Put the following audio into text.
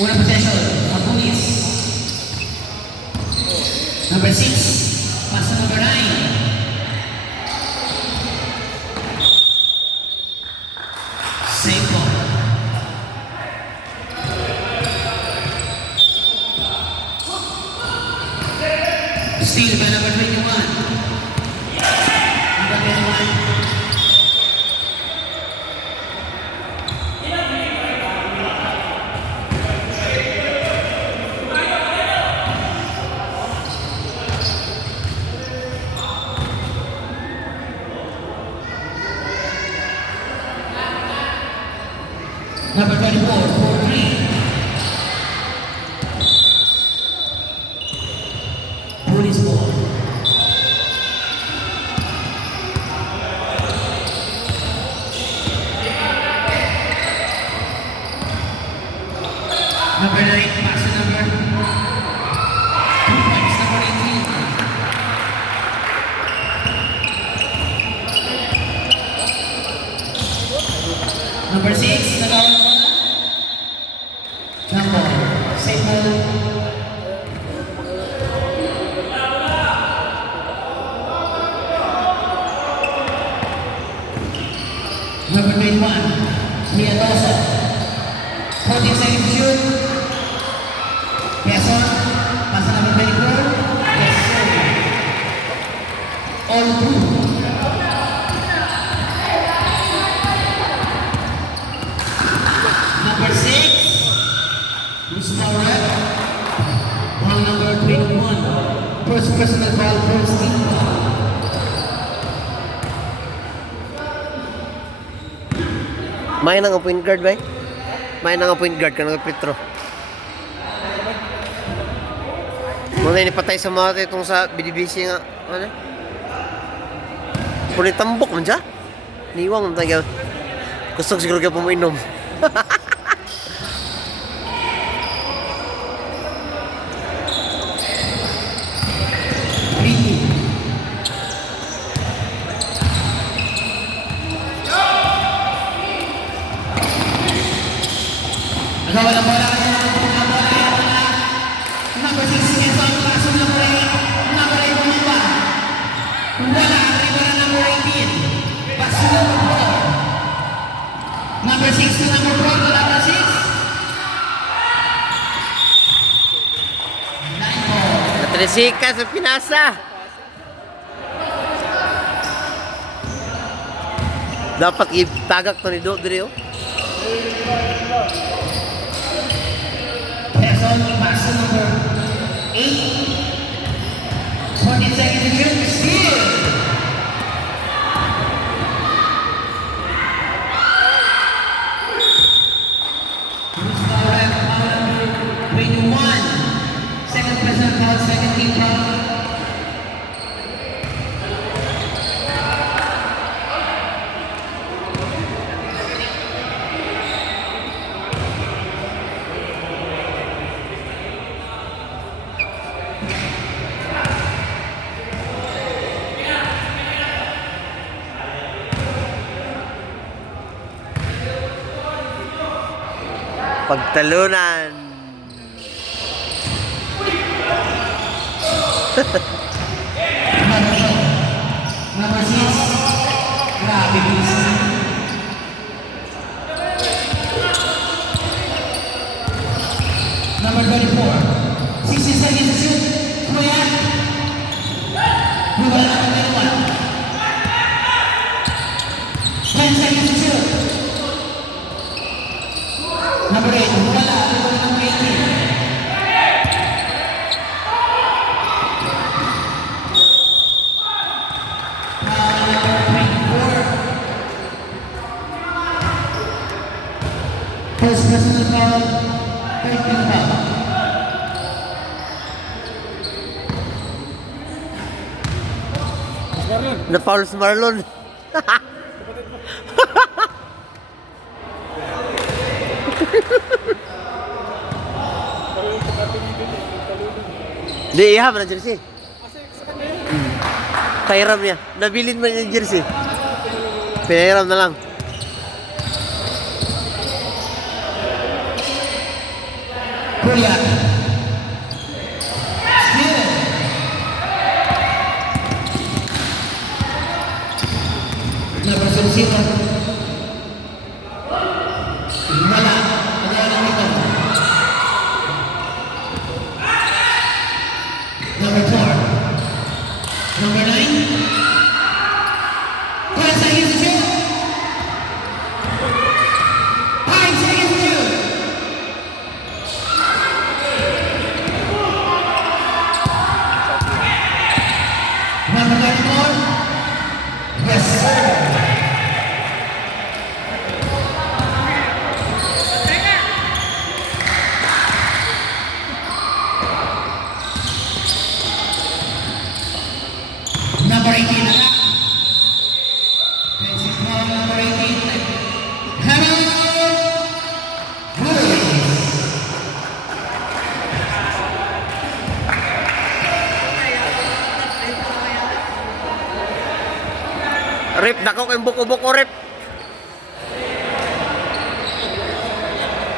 Unang possession, Abunis. Number 6, pass to number 9. Same ball. Steal by number 21. Number 21. Number 24, 4-3. Police ball. Number 9, pass to number 2 points, number 18. Number 6, nagawa na. Number, same ball. Number 21, Piatosa. 14 seconds to shoot. Quezon, pass to number 24. Yes, sir. All through. Number 6, Luis Mauret. Ball number 21. First personal foul, first team foul. May nang point guard ba? May nang point guard ka ng Petro. Muna inipatay sa mga itong sa binibisi nga. Ano? Punit tambok man siya. Niwang man tayo. Gusto siguro ka pumainom. Nagawa ng bola. Number 6, Quezon, pass to number 8. Number 8, bumaba. Wala, arriba na number 18. Pass to number 4. Number 6 to number 4 to number 6. 9 ball. Natrisika sa pinasa. Dapat itagak to ni Do dire oh. Quezon, pass to number 8. 20 seconds to shoot. Steal. Luis Mauret, foul number 21. Second personal foul, second team foul. Pagtalunan. Number 6. Grabe, bilis na. Number 24. 60 seconds to shoot. Kuya. Wala na number 21. 10 seconds to shoot. Number 8. Wala. Wala number 18. First personal foul, third team foul. Na-foul si Marlon. Di, iham na jersey. Pahiram niya. Nabilin man yung jersey. Pinahiram na lang. Brilliant. Steal. Number 0. Wala. Wala lang ito. Number 4. Number 9. 10 seconds to shoot. 5 seconds to shoot. Number 34. Yes, sir. Number 18 na lang. Fencing foul, number 18. Hello! Ruiz. Rip, dako kayong buko-buko, Rip.